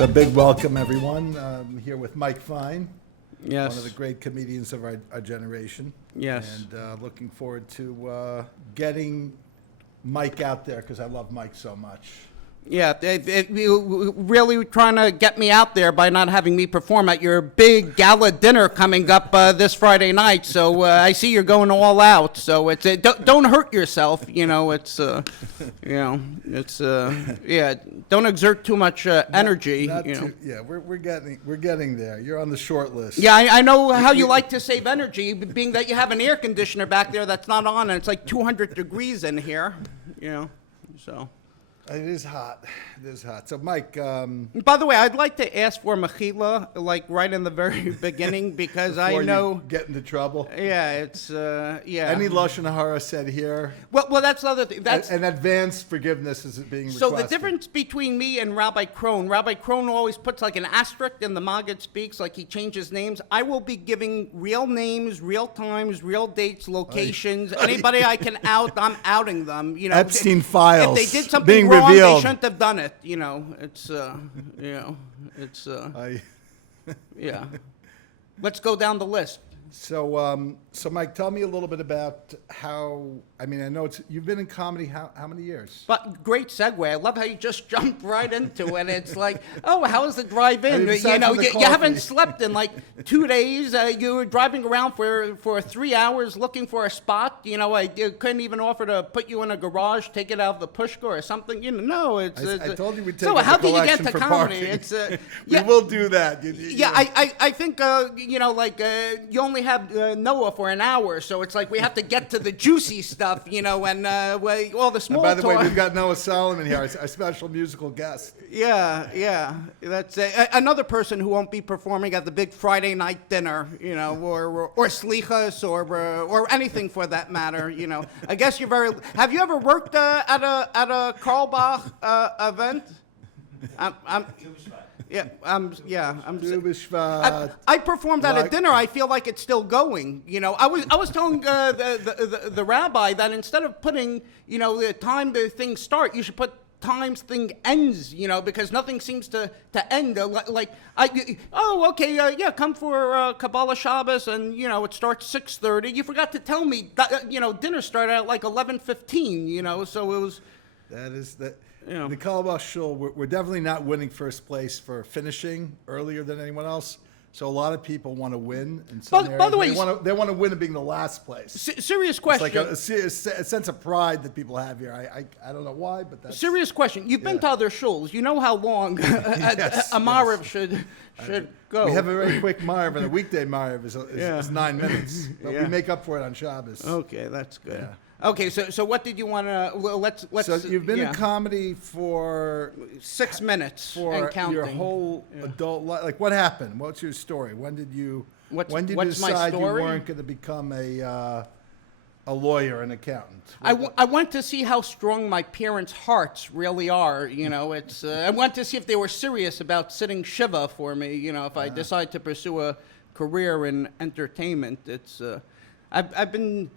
So a big welcome, everyone. I'm here with Mike Fine, Yes. one of the great comedians of our generation. Yes. And looking forward to getting Mike out there because I love Mike so much. Yeah, you really trying to get me out there by not having me perform at your big gala dinner coming up this Friday night. So I see you're going all out. So it's don't hurt yourself. You know, it's yeah. Don't exert too much energy. Yeah, we're getting there. You're on the short list. Yeah, I know how you like to save energy, being that you have an air conditioner back there that's not on, and it's like 200 degrees in here. You know, so. It is hot. It is hot. So, Mike. By the way, I'd like to ask for mechila, like right in the very beginning, because I know you get into trouble. Yeah, it's yeah. Any lashon hara said here. Well, that's the other thing. That's an advanced forgiveness is being requested. So the difference between me and Rabbi Krohn always puts like an asterisk in the Maggid Speaks, like he changes names. I will be giving real names, real times, real dates, locations. Anybody I can out, I'm outing them. You know, Epstein files. If they did something being wrong, revealed. they shouldn't have done it. You know, it's yeah. Let's go down the list. So, Mike, tell me a little bit about how. I mean, I know you've been in comedy how many years? But great segue. I love how you just jumped right into it. It's like, oh, how was the drive-in? I mean, You know, you coffee. haven't slept in like 2 days. You were driving around for 3 hours looking for a spot. You know, I couldn't even offer to put you in a garage, take it out of the pushka or something. You know, no, it's. I told you we'd take so a how did you get collection to for comedy? parking. It's we will do that. Yeah, I think you know, like you only have Noah for an hour, so it's like we have to get to the juicy stuff, you know, and all the small And by the talk. way, we've got Noah Solomon here, our special musical guest. Yeah. That's another person who won't be performing at the big Friday night dinner, you know, or slichas or anything for that matter, you know. I guess you're very. Have you ever worked at a Karlbach event? I'm I'm I performed at a dinner. I feel like it's still going. You know, I was telling the rabbi that instead of putting, you know, the time the things start, you should put times thing ends. You know, because nothing seems to end. Come for Kabbalah Shabbos, and you know it starts 6:30. You forgot to tell me that you know dinner started at like 11:15. You know, so it was. That is that. Yeah. The Kalabach Shul, we're definitely not winning first place for finishing earlier than anyone else. So a lot of people want to win. In some areas. By the way, they want to win and being the last place. Serious question. It's like a sense of pride that people have here. I don't know why, but that's serious question. You've been to other shuls. You know how long a Mariv should go. We have a very quick Mariv, and a weekday Mariv is 9 minutes. But we make up for it on Shabbos. Okay, that's good. Yeah. Okay, so what did you want to? Well, let's. So you've been in comedy for 6 minutes for and counting. your whole adult life. Like, what happened? What's your story? When did you? When did you decide you weren't going to become a lawyer, an accountant? I went to see how strong my parents' hearts really are. You know, it's. I went to see if they were serious about sitting shiva for me. You know, if I decide to pursue a career in entertainment, it's. I've been.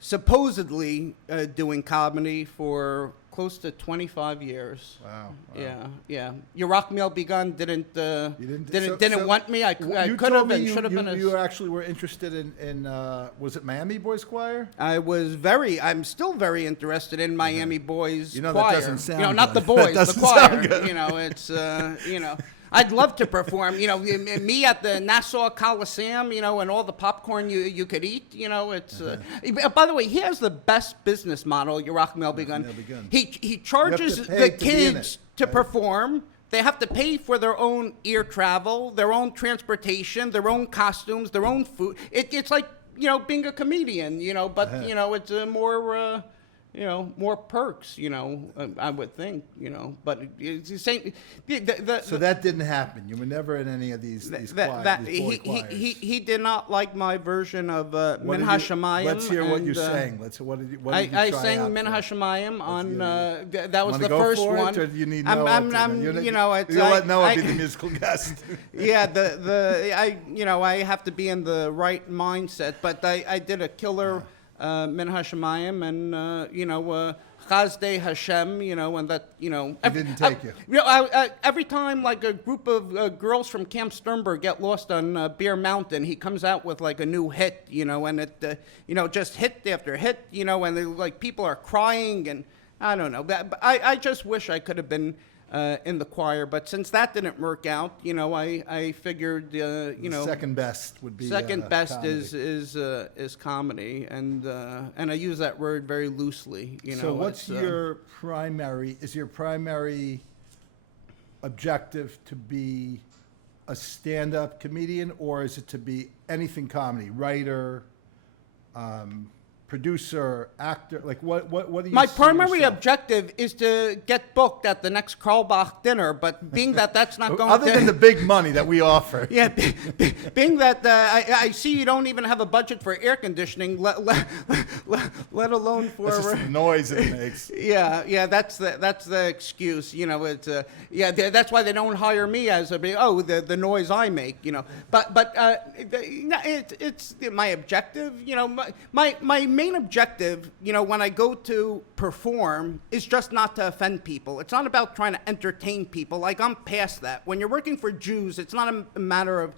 Supposedly doing comedy for close to 25 years. Wow. Yeah. Yerachmiel Begun didn't want me. I could have and should have been. You actually were interested in was it Miami Boys Choir? I'm still very interested in Miami Boys choir. That doesn't sound good. Not the boys, the choir. Good. You know, it's you know. I'd love to perform, you know, me at the Nassau Coliseum, you know, and all the popcorn you could eat, you know, it's... by the way, he has the best business model, Yerachmiel Begun. He charges the kids to perform. They have to pay for their own air travel, their own transportation, their own costumes, their own food. It's like, you know, being a comedian, you know, but, you know, it's more... you know, more perks, you know, I would think, you know, but it's the same. So that didn't happen. You were never in any of these choirs. He did not like my version of Min HaShamayim. Let's hear what you sang. What did you try I sang Min HaShamayim on, that was the first one. Or do you need I'm you know, it's... You'll let Noah be the musical guest. Yeah, I have to be in the right mindset, but I did a killer... Min HaShamayim, and Chazdei Hashem, and that, He didn't take you. Every time like a group of girls from Camp Sternberg get lost on Bear Mountain, he comes out with like a new hit, and it, just hit after hit, and like people are crying, and I don't know. But I just wish I could have been in the choir, but since that didn't work out, I figured, second best would be second best comedy. is comedy, and I use that word very loosely. So what's your primary? Is your primary objective to be a stand-up comedian, or is it to be anything comedy, writer? Producer, actor, like what do you My see primary yourself? objective is to get booked at the next Karlbach dinner, but being that that's not going Other than the big money that we offer. Yeah, being that I see you don't even have a budget for air conditioning, let alone for... That's just the noise it makes. Yeah, that's the excuse, it's that's why they don't hire me as the noise I make, but it's my objective, my main objective, when I go to perform is just not to offend people. It's not about trying to entertain people. Like, I'm past that. When you're working for Jews, it's not a matter of,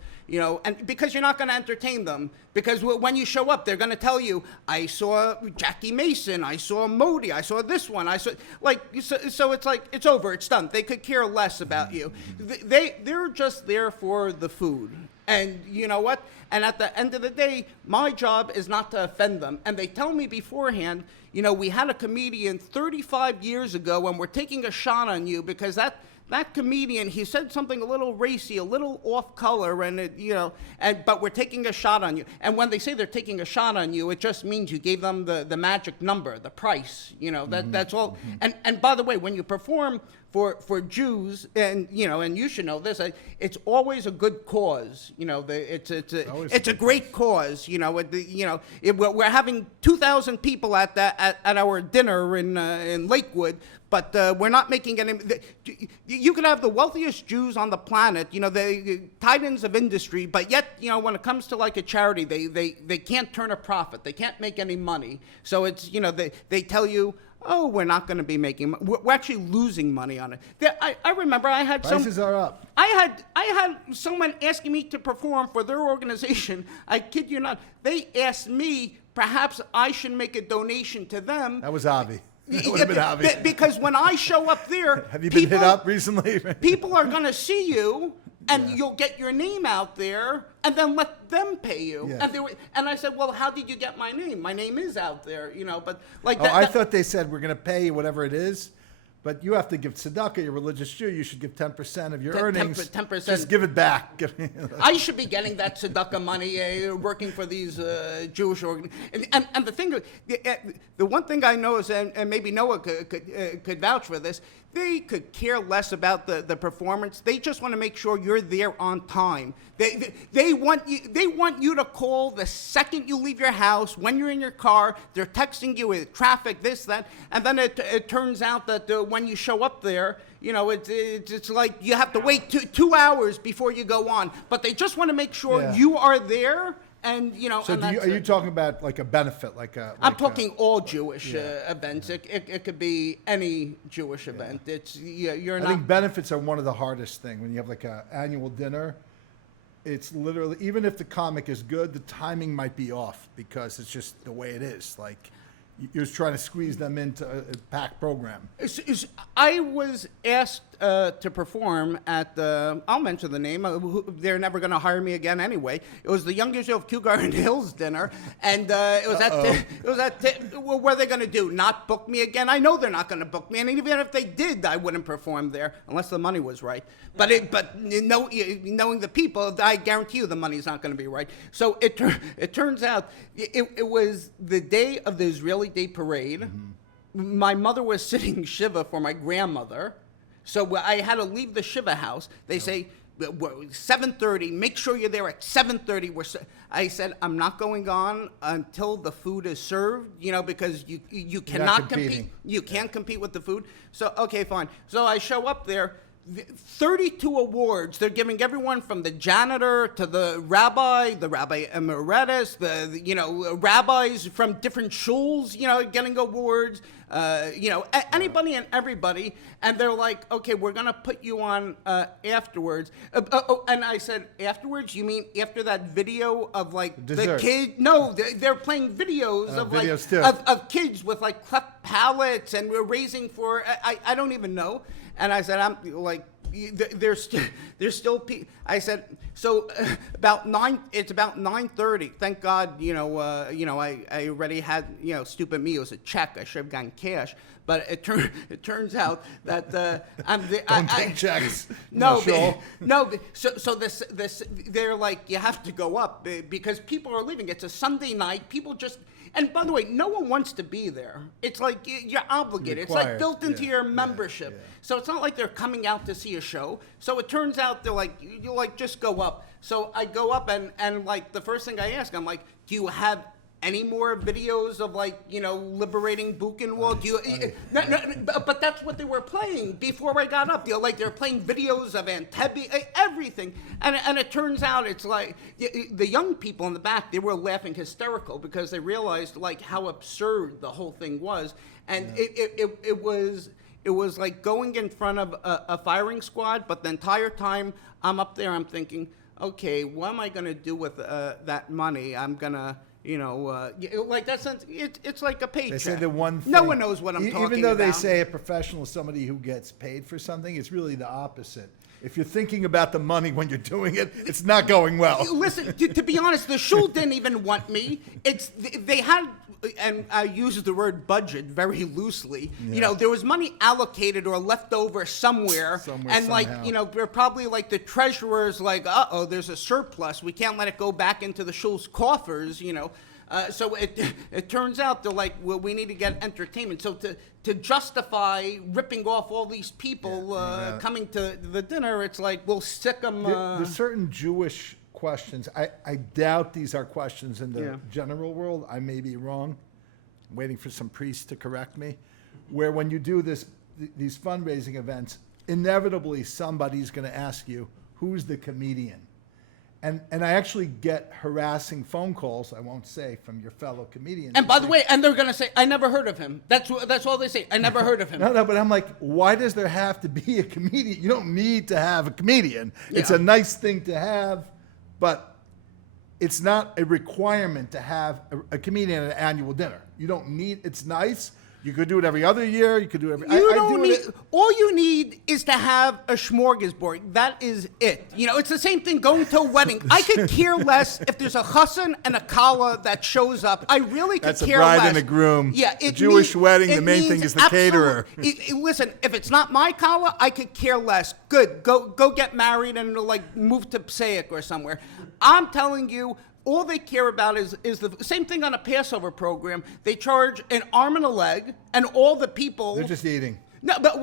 and because you're not going to entertain them. Because when you show up, they're going to tell you, I saw Jackie Mason, I saw Modi, I saw this one, I saw, so it's like, it's over, it's done. They could care less about you. They're just there for the food. And you know what? And at the end of the day, my job is not to offend them. And they tell me beforehand, we had a comedian 35 years ago and we're taking a shot on you because that comedian, he said something a little racy, a little off color, and but we're taking a shot on you. And when they say they're taking a shot on you, it just means you gave them the magic number, the price, that's all. And by the way, when you perform for Jews, and you should know this, it's always a good cause. It's a great cause. We're having 2,000 people at our dinner in Lakewood. But we're not making any. You can have the wealthiest Jews on the planet, the titans of industry, but yet, when it comes to like a charity, they can't turn a profit. They can't make any money. So it's, they tell you, oh, we're not going to be making. We're actually losing money on it. I remember I had prices are up. I had someone asking me to perform for their organization. I kid you not. They asked me, perhaps I should make a donation to them. That was Avi. That would have been obvious. Because when I show up there, have you been hit up recently? People are going to see you, and you'll get your name out there, and then let them pay you. Yeah. And I said, well, how did you get my name? My name is out there, But like I thought they said we're going to pay you whatever it is. But you have to give tzedakah. You're a religious Jew. You should give 10% of your earnings. 10%. Just give it back. I should be getting that tzedakah money working for these Jewish organizations. And the thing, the one thing I know is, and maybe Noah could vouch for this, they could care less about the performance. They just want to make sure you're there on time. They want you to call the second you leave your house, when you're in your car. They're texting you with traffic, this, that, and then it turns out that when you show up there, it's like you have to wait 2 hours before you go on. But they just want to make sure you are there. And so are you talking about like a benefit, I'm talking all Jewish events. It could be any Jewish event. It's I think benefits are one of the hardest things when you have like an annual dinner. It's literally, even if the comic is good, the timing might be off because it's just the way it is. Like, you're just trying to squeeze them into a packed program. I was asked to perform at the, I'll mention the name, they're never going to hire me again anyway. It was the Young Israel of Kew Garden Hills dinner, and it was what are they going to do, not book me again? I know they're not going to book me, and even if they did, I wouldn't perform there, unless the money was right. But knowing the people, I guarantee you the money's not going to be right. So it turns out, it was the day of the Israeli Day Parade. Mm-hmm. My mother was sitting Shiva for my grandmother. So I had to leave the Shiva house. They say, 7:30, make sure you're there at 7:30. I said, I'm not going on until the food is served, because you cannot compete. You can't compete with the food. So, okay, fine. So I show up there. 32 awards. They're giving everyone from the janitor to the rabbi emeritus, the rabbis from different shuls, getting awards. Anybody and everybody, and they're like, okay, we're gonna put you on afterwards. And I said, afterwards? You mean after that video of like Dessert. the kid? No, they're playing videos of videos like too. of kids with like cleft palates, and we're raising for I don't even know. And I said, I'm like, there's still I said, so it's about 9:30. Thank God, I already had, stupid me, it was a check. I should have gotten cash. But it turns out that Don't take checks. No, Sure. no. So this they're like, you have to go up because people are leaving. It's a Sunday night. People just. And by the way, no one wants to be there. It's like you're obligated. It's like built into your membership. Yeah. So it's not like they're coming out to see a show. So it turns out they're like, you like just go up. So I go up and like the first thing I ask, I'm like, do you have any more videos of like, liberating Buchenwald? No, but that's what they were playing before I got up. They're playing videos of Entebbe, everything. And it turns out it's like the young people in the back, they were laughing hysterical because they realized like how absurd the whole thing was. And it was like going in front of a firing squad, but the entire time I'm up there, I'm thinking, okay, what am I going to do with that money? I'm going to... like that sense, it's like a paycheck. They say the one thing, no one knows what I'm talking about. Even though they say a professional is somebody who gets paid for something, it's really the opposite. If you're thinking about the money when you're doing it, it's not going well. Listen, to be honest, the shul didn't even want me. They had, and I use the word budget very loosely. Yeah. There was money allocated or left over somewhere, and somehow. they're probably like the treasurer's like, there's a surplus. We can't let it go back into the shul's coffers. So it turns out they're like, well, we need to get entertainment. So to justify ripping off all these people coming to the dinner, it's like we'll stick them. There's certain Jewish questions. I doubt these are questions in the general world. I may be wrong. I'm waiting for some priests to correct me. Where when you do these fundraising events, inevitably somebody's going to ask you, who's the comedian? And I actually get harassing phone calls, I won't say, from your fellow comedians. And by the way, and they're going to say, I never heard of him. That's all they say. I never heard of him. No, but I'm like, why does there have to be a comedian? You don't need to have a comedian. It's Yeah. a nice thing to have, but it's not a requirement to have a comedian at an annual dinner. You don't need, it's nice. You could do it every other year. You could do it every. You don't need. All you need is to have a smorgasbord. That is it. It's the same thing going to a wedding. I could care less if there's a chassan and a kala that shows up. I really could That's a care bride less. and a groom. Yeah, A Jewish wedding, the main thing is the caterer. Listen, if it's not my kala, I could care less. Good, go get married and like move to Passaic or somewhere. I'm telling you. All they care about is the same thing on a Passover program. They charge an arm and a leg, and all the people. They're just eating. No, but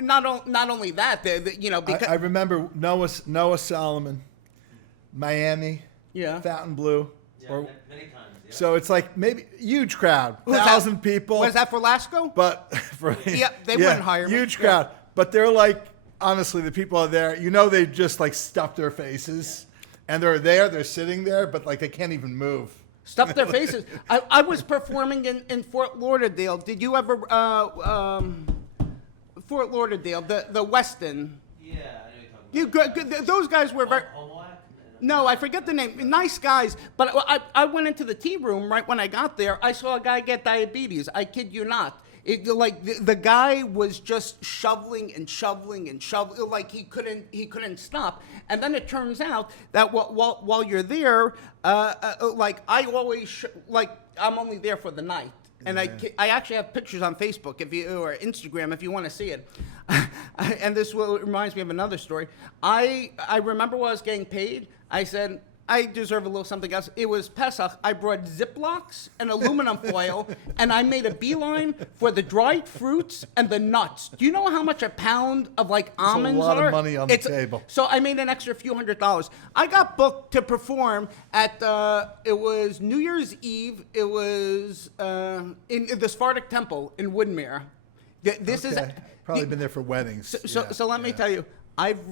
not only that, because I remember Noah Solomon, Miami, Fountain Blue, Many times. Yeah. so it's like maybe huge crowd, 1,000 people. Was that for Lasco? But They wouldn't hire me. Huge crowd, but they're like honestly, the people are there. They just like stuff their faces. And they're sitting there, but like they can't even move. Stuff their faces. I was performing in Fort Lauderdale. Did you ever, Fort Lauderdale, the Westin? Yeah, I know you're talking about. Those guys were very... Homoac? No, I forget the name. Nice guys. But I went into the tea room right when I got there. I saw a guy get diabetes. I kid you not. The guy was just shoveling and shoveling and shoveling, like he couldn't stop. And then it turns out that while you're there, like I always I'm only there for the night. And I actually have pictures on Facebook or Instagram if you want to see it. And this reminds me of another story. I remember when I was getting paid, I said, I deserve a little something else. It was Pesach. I brought Ziplocs and aluminum foil, and I made a beeline for the dried fruits and the nuts. Do you know how much a pound of like almonds are? It's a lot of money on the table. So I made an extra few $100s. I got booked to perform at, it was New Year's Eve. It was in the Sephardic Temple in Woodmere. This is probably been there for weddings. So let me tell you. I've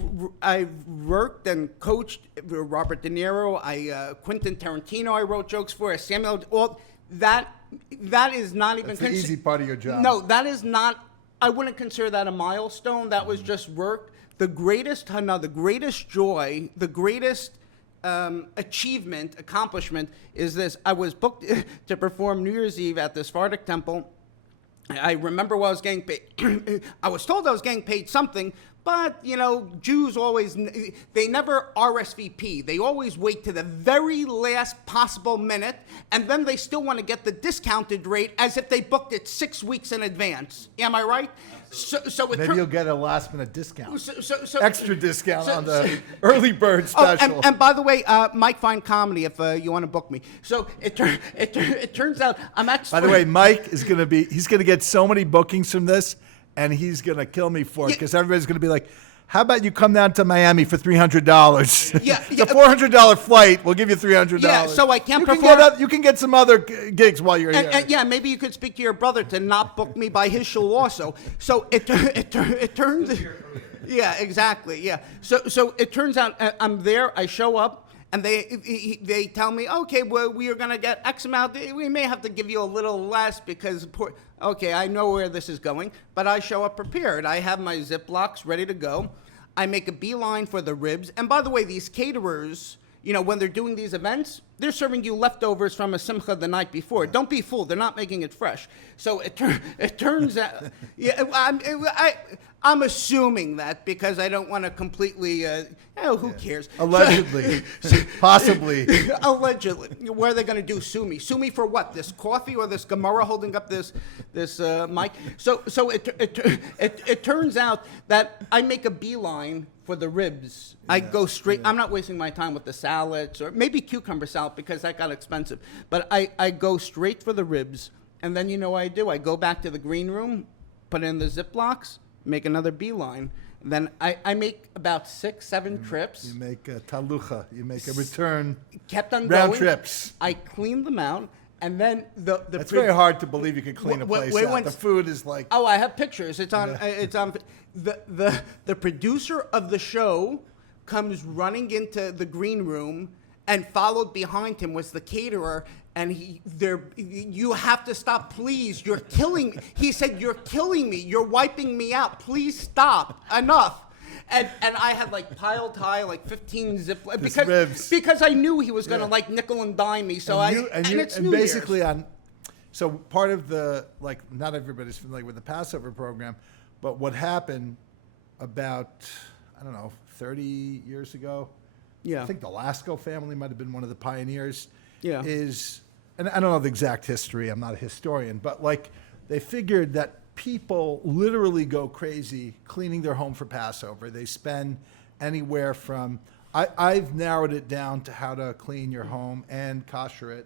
worked and coached Robert De Niro. Quentin Tarantino. I wrote jokes for Samuel. All that that is not even That's the easy part of your job. No, that is not. I wouldn't consider that a milestone. That was just work. The greatest joy, the greatest accomplishment is this. I was booked to perform New Year's Eve at the Sephardic temple. I remember what I was getting paid. I was told I was getting paid something, but, you know, Jews always, they never RSVP. They always wait to the very last possible minute, and then they still want to get the discounted rate as if they booked it 6 weeks in advance. Am I right? So Maybe you'll get a last-minute discount. So Extra discount on the early bird special. And by the way, Mike Fine Comedy, if you want to book me. So it turns out I'm actually. By the way, Mike is going to be, he's going to get so many bookings from this, and he's going to kill me for it, because everybody's going to be like, how about you come down to Miami for $300? Yeah, It's a $400 flight. We'll give you $300. Yeah, so I can't you can perform. you can get some other gigs while you're here. And yeah, maybe you could speak to your brother to not book me by his shul also. So it turns. Yeah, exactly. Yeah. So it turns out I'm there. I show up, and they tell me, okay, well, we are gonna get X amount. We may have to give you a little less because okay, I know where this is going, but I show up prepared. I have my Ziplocs ready to go. I make a beeline for the ribs. And by the way, these caterers, you know, when they're doing these events, they're serving you leftovers from a simcha the night before. Don't be fooled. They're not making it fresh. So it turns out, yeah, I'm assuming that because I don't want to completely, who cares? Allegedly. Possibly. Allegedly. What are they going to do? Sue me. Sue me for what? This coffee or this Gemara holding up this mic? So it turns out that I make a beeline for the ribs. I go straight. I'm not wasting my time with the salads or maybe cucumber salad because that got expensive. But I go straight for the ribs. And then you know what I do? I go back to the green room, put in the Ziplocs, make another beeline. Then I make about 6-7 trips. You make a talucha. You make a return. Kept on round going. trips. I clean them out. And then the It's very hard to believe you can clean a Wait, place wait, out. wait. The food is like. Oh, I have pictures. It's on. It's on. The producer of the show comes running into the green room, and followed behind him was the caterer. And you have to stop, please. You're killing. He said, "You're killing me. You're wiping me out. Please stop. Enough." And I had like piled high, like 15 because I knew he was gonna like nickel and dime me. So it's New basically Year's. So part of the, like, not everybody's familiar with the Passover program, but what happened about, I don't know, 30 years ago. Yeah. I think the Lasco family might have been one of the pioneers. Yeah. And I don't know the exact history. I'm not a historian, but like they figured that people literally go crazy cleaning their home for Passover. They spend anywhere from, I've narrowed it down to how to clean your home and kosher it.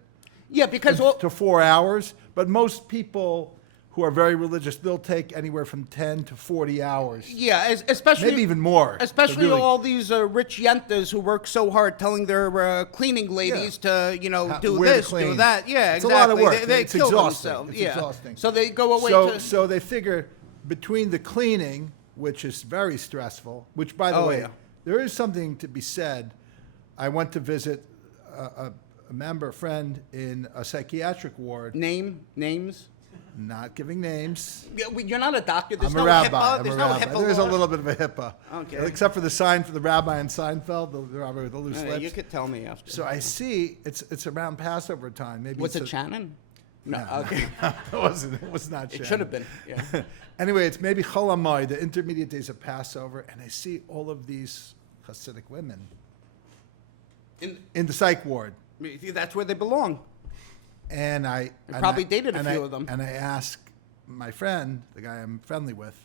Yeah, because to 4 hours. But most people who are very religious, they'll take anywhere from 10 to 40 hours. yeah, especially Maybe even more. Especially really- all these rich yentas who work so hard, telling their cleaning ladies to do where to this, do clean. that. Yeah, It's exactly. a lot of work. They It's kill exhausting. themselves. It's yeah. exhausting. So they go away So they figure between the cleaning, which is very stressful, which, by the way, yeah. there is something to be said. I went to visit a friend in a psychiatric ward. names. Not giving names. Yeah, you're not a doctor. There's I'm no a rabbi. HIPAA. I'm There's a no rabbi. HIPAA. There's a laws. little bit of a HIPAA. Okay. Except for the sign for the rabbi in Seinfeld, the rabbi with the loose lips. You could tell me after. So I see it's around Passover time. Maybe Was it's it Shannon? No. No, Okay. it wasn't. It was not. It should have been. Yeah. Anyway, it's maybe Chol Hamoed, the intermediate days of Passover, and I see all of these Hasidic women in the psych ward. That's where they belong. And I probably dated a few of them. And I ask my friend, the guy I'm friendly with,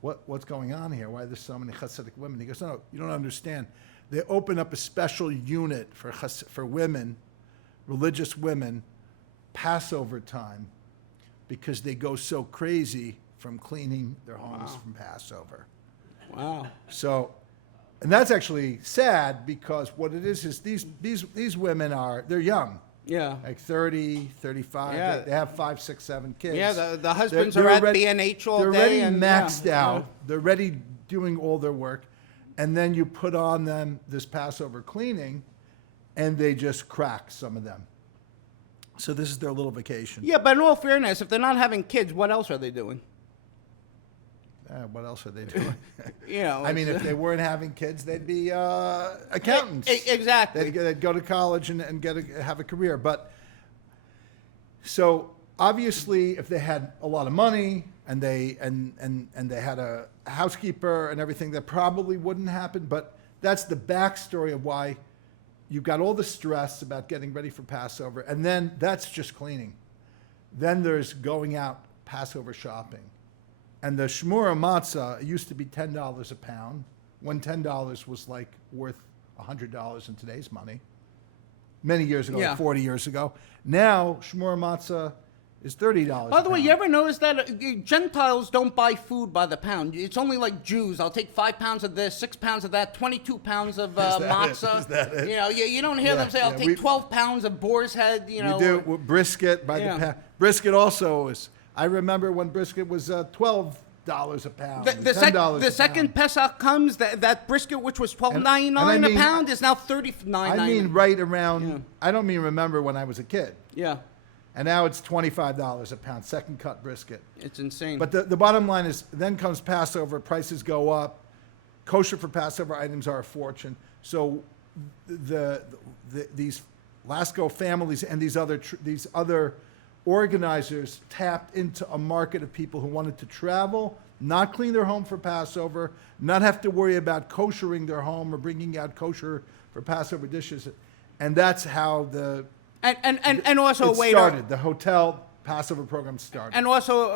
what's going on here? Why are there so many Hasidic women? He goes, no, you don't understand. They open up a special unit for women, religious women, Passover time, because they go so crazy from cleaning their homes from Passover. Wow. So, and that's actually sad because what it is these women they're young. Yeah. Like 30, 35. Yeah. They have 5, 6, 7 kids. Yeah, the husbands They're are at already- B&H all They're day. already and maxed yeah, out. They're already doing all their work. And then you put on them this Passover cleaning, and they just crack, some of them. So this is their little vacation. Yeah, but in all fairness, if they're not having kids, what else are they doing? What else are they doing? You know, I mean, if they weren't having kids, they'd be accountants. Exactly. They'd go to college and have a career. But so obviously, if they had a lot of money and they had a housekeeper and everything, that probably wouldn't happen. But that's the backstory of why you've got all the stress about getting ready for Passover, and then that's just cleaning. Then there's going out Passover shopping. And the shmura matzah used to be $10 a pound, when $10 was like worth $100 in today's money. Many years ago, Yeah. like 40 years ago. Now, shmura matzah is $30 By a the way, pound. you ever notice that Gentiles don't buy food by the pound? It's only like Jews. I'll take 5 pounds of this, 6 pounds of that, 22 pounds of that it? matzah. Is that it? You know, you don't hear them say, "I'll take 12 pounds of boar's head." You know, We do brisket by Yeah. the pound. Brisket also is. I remember when brisket was $12 a pound. $10 the a second pound. Pesach comes, that brisket which was $12.99 and I a mean- pound is now $39.99. I mean, right around. Yeah. I don't mean remember when I was a kid, Yeah, and now it's $25 a pound. Second cut brisket. it's insane. But the bottom line is, then comes Passover, prices go up. Kosher for Passover items are a fortune. So these Lasco families and these other organizers tapped into a market of people who wanted to travel, not clean their home for Passover, not have to worry about koshering their home or bringing out kosher for Passover dishes. And that's how and also it a way started. The hotel Passover program started. and also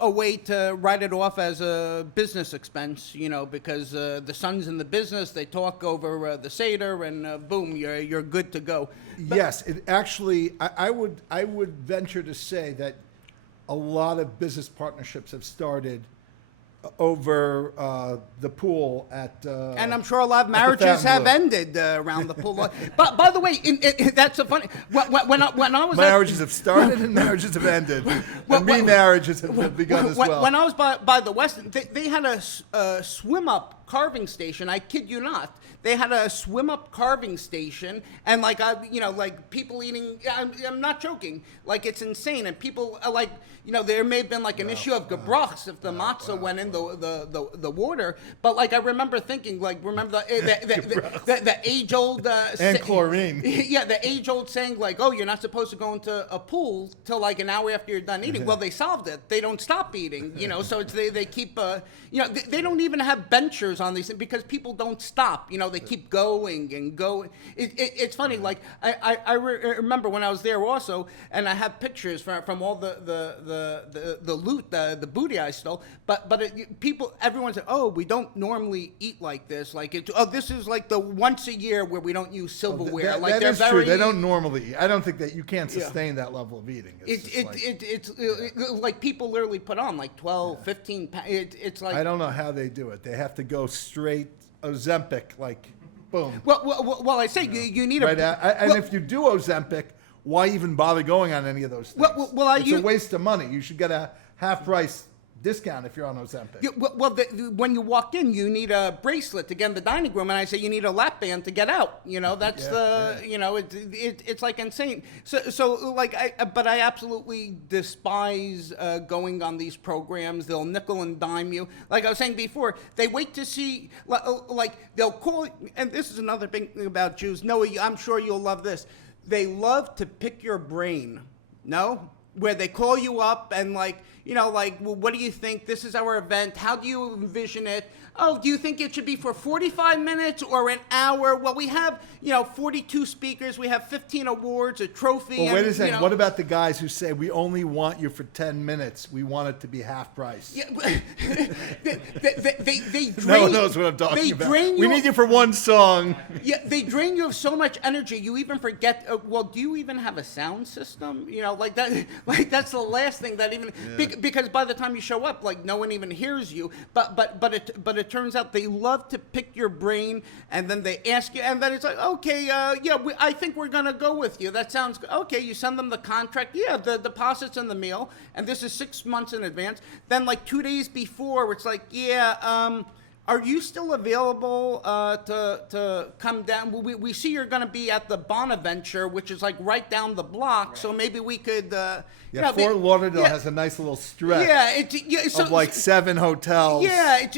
a way to write it off as a business expense, you know, because the son's in the business, they talk over the Seder, and boom, you're good to go. Yes, it actually, I would venture to say that a lot of business partnerships have started over the pool at. And I'm sure a lot of at the marriages have Fontainebleau. ended around the pool. But by the way, that's a funny. When I was Marriages have started and marriages have ended, and remarriages have begun as well. When I was by the West, they had a swim up carving station. I kid you not. They had a swim up carving station, and like people eating. I'm not joking. Like, it's insane, and people are like, there may have been like an issue of gebrachs if the matzah went in the water. But like, I remember thinking, remember the age old And chlorine. Yeah, the age old saying, like, oh, you're not supposed to go into a pool till like an hour after you're done eating. Well, they solved it. They don't stop eating. So it's, they keep. They don't even have benchers on these things because people don't stop. They keep going and going. It's funny. Like, I remember when I was there also, and I have pictures from all the loot, the booty I stole. But everyone said, oh, we don't normally eat like this. Like, this is like the once a year where we don't use silverware. That, like, that they're is very, true. They don't normally eat. I don't think that you can't sustain that level of eating. It's like people literally put on like 12, 15 pounds. It's like. I don't know how they do it. They have to go straight Ozempic, like, boom. Well, I say you need Right, a. and if you do Ozempic, why even bother going on any of those things? It's a waste of money. You should get a half-price discount if you're on Ozempic. When you walk in, you need a bracelet to get in the dining room, and I say you need a lap band to get out. That's it's like insane. So but I absolutely despise going on these programs. They'll nickel and dime you. Like I was saying before, they wait to see, like they'll call, and this is another big thing about Jews. Noah, I'm sure you'll love this. They love to pick your brain. No? Where they call you up and well, what do you think? This is our event. How do you envision it? Oh, do you think it should be for 45 minutes or an hour? Well, we have, 42 speakers. We have 15 awards, a trophy. Well, wait a and, second. What about the guys who say, we only want you for 10 minutes. We want it to be half price. Yeah, they drain, No one knows what I'm talking about. We need you for one song. Yeah, they drain you of so much energy. You even forget. Do you even have a sound system? Like that. Like, that's the last thing that even because by the time you show up, like, no one even hears you. But it turns out they love to pick your brain, and then they ask you, and then it's like, okay, I think we're gonna go with you. That sounds good. Okay. You send them the contract. Yeah, the deposits and the meal, and this is 6 months in advance. Then like 2 days before, it's like, Are you still available to come down? We see you're going to be at the Bonaventure, which is like right down the block. So maybe we could. Fort Lauderdale has a nice little stretch of like 7 hotels. Yeah,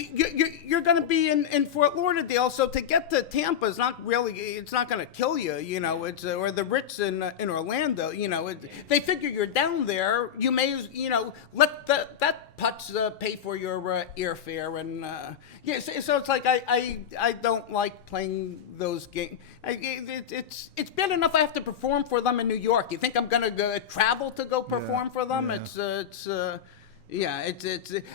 you're going to be in Fort Lauderdale, so to get to Tampa is not really. It's not going to kill you, you know. It's or the Ritz in Orlando, you know. They figure you're down there. You may, you know, let that putz pay for your airfare and so it's like I don't like playing those games. It's bad enough I have to perform for them in New York. You think I'm gonna go travel to go perform for them? Yeah.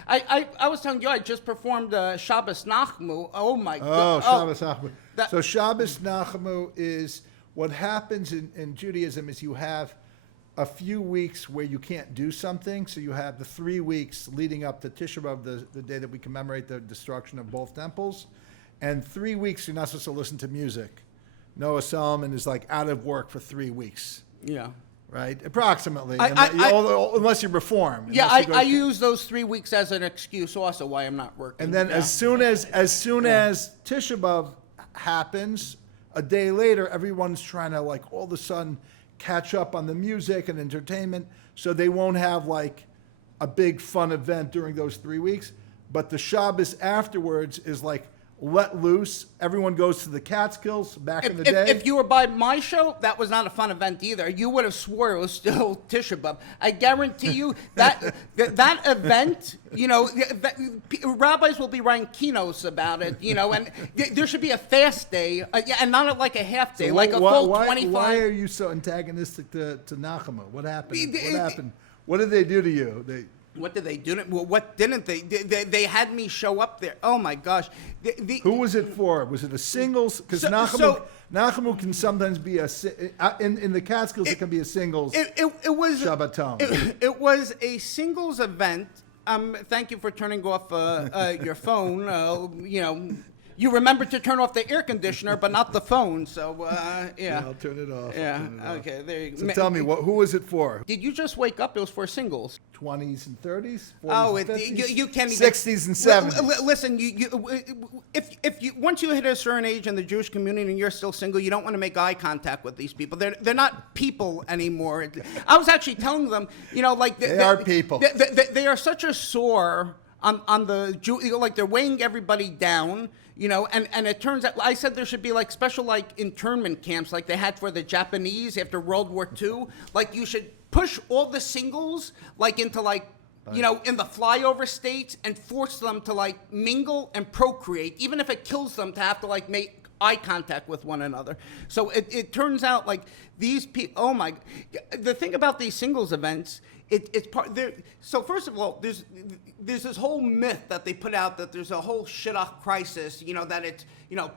I was telling you I just performed Shabbos Nachmu. Oh my Oh, God! Shabbos Nachmu. So Shabbos Nachmu is what happens in Judaism is you have a few weeks where you can't do something. So you have the 3 weeks leading up to Tisha B'Av, the day that we commemorate the destruction of both temples. And 3 weeks you're not supposed to listen to music. Noah Solomon is like out of work for 3 weeks. Yeah. Right? Approximately. Unless you reform. Yeah, I use those 3 weeks as an excuse also why I'm not working. And then as soon as Tisha B'Av happens, a day later, everyone's trying to like all of a sudden catch up on the music and entertainment, so they won't have like a big fun event during those 3 weeks. But the Shabbos afterwards is like let loose. Everyone goes to the Catskills back in the day. If you were by my show, that was not a fun event either. You would have swore it was still Tisha B'Av. I guarantee you that event, you know, rabbis will be writing keynotes about it, you know, and there should be a fast day, and not like a half day, like a full 25. Why are you so antagonistic to Nachama? What happened? What did they do to you? What did they do? Well, what didn't they? They had me show up there. Oh my gosh! Who was it for? Was it a singles? Because Nachamu can sometimes be in the Catskills. It can be a singles. It was Shabbaton. It was a singles event. Thank you for turning off your phone. You know. You remember to turn off the air conditioner, but not the phone. So, yeah. I'll turn it off. Yeah. Okay. There you go. So tell me, who was it for? Did you just wake up? It was for singles. 20s and 30s? 40s Oh, and 50s? you can't even. 60s and 70s. Listen, if you once you hit a certain age in the Jewish community and you're still single, you don't want to make eye contact with these people. They're not people anymore. I was actually telling them, you know, like they are people. They are such a sore on the Jew, like they're weighing everybody down. You know, and it turns out, I said there should be like special like internment camps like they had for the Japanese after World War II. Like you should push all the singles like into like, you know, in the flyover states and force them to like mingle and procreate, even if it kills them to have to like make eye contact with one another. So it turns out like these people, oh my, the thing about these singles events, it's part there. So first of all, there's this whole myth that they put out that there's a whole Shidduch Crisis, you know, that it's, you know,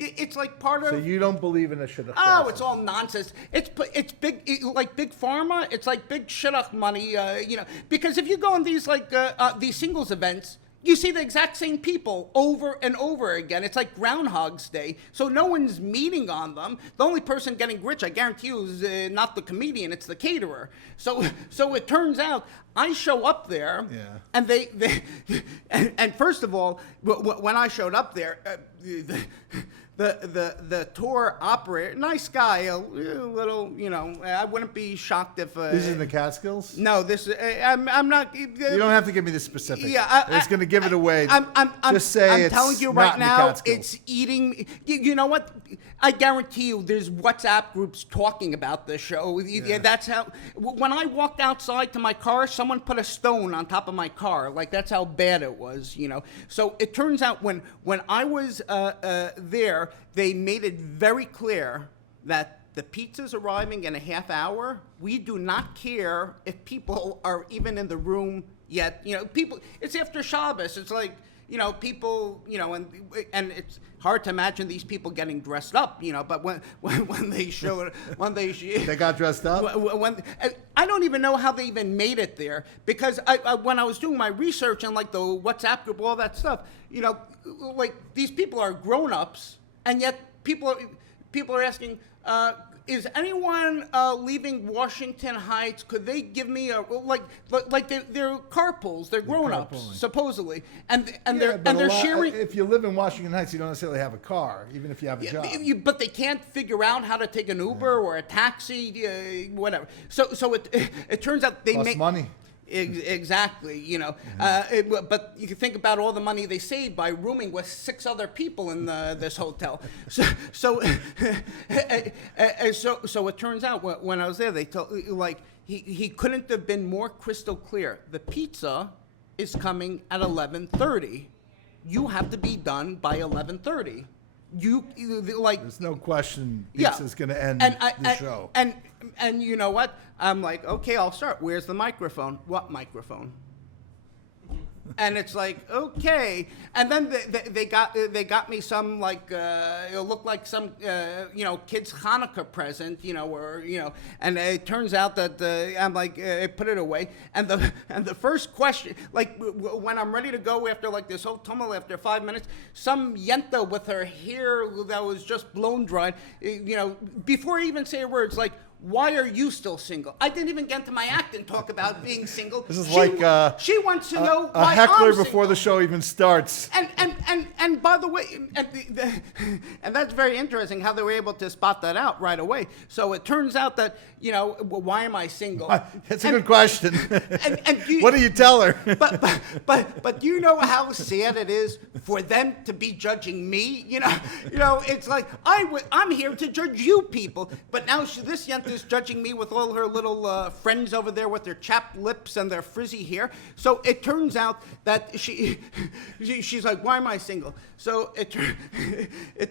it's like part of. So you don't believe in a Shidduch Crisis? Oh, it's all nonsense. It's big, like big pharma. It's like big Shidduch money, you know, because if you go on these like these singles events, you see the exact same people over and over again. It's like Groundhog's Day. So no one's meeting on them. The only person getting rich, I guarantee you, is not the comedian, it's the caterer. So it turns out I show up there, and and first of all, when I showed up there, the tour operator, nice guy, a little, you know, I wouldn't be shocked if. This is in the Catskills? No, this I'm not. You don't have to give me the specifics. Yeah, it's going to give it away. Just say I'm it's telling you not right in the now, Catskills. it's eating. You know what? I guarantee you, there's WhatsApp groups talking about this show. Yeah, that's how. When I walked outside to my car, someone put a stone on top of my car. Like that's how bad it was. You know. So it turns out when I was there, they made it very clear that the pizza's arriving in a half hour. We do not care if people are even in the room yet. You know, people. It's after Shabbos. It's like, you know, people. You know, and it's hard to imagine these people getting dressed up. You know, but when they showed they got dressed up. When I don't even know how they even made it there, because when I was doing my research and like the WhatsApp group, all that stuff. You know, like these people are grown-ups. And yet people are asking, is anyone leaving Washington Heights? Could they give me a like they're carpools, they're grown-ups carpooling. supposedly, and Yeah, they're but sharing. If you live in Washington Heights, you don't necessarily have a car, even if you have a job. But they can't figure out how to take an Uber or a taxi, whatever. So it turns out they Plus make money. Exactly, you know. But you can think about all the money they saved by rooming with 6 other people in this hotel. So it turns out when I was there, they told he couldn't have been more crystal clear. The pizza is coming at 11:30. You have to be done by 11:30. There's no question Yeah. pizza's going to end the show. And you know what? I'm like, okay, I'll start. Where's the microphone? What microphone? And it's like, okay. And then they got me some it looked like some kid's Hanukkah present, and it turns out that I'm like, I put it away. And the first question, when I'm ready to go after this whole tumult, after 5 minutes, some yenta with her hair that was just blown dry, before I even say a word, it's like, why are you still single? I didn't even get into my act and talk about being single. This is she wants to know a why heckler I'm before single. the show even starts. And by the way, and that's very interesting how they were able to spot that out right away. So it turns out that why am I single? That's a good question. And What do you tell her? But do you know how sad it is for them to be judging me? It's like I'm here to judge you people, but now this yenta is judging me with all her little friends over there with their chapped lips and their frizzy hair. So it turns out that she's like, why am I single? So it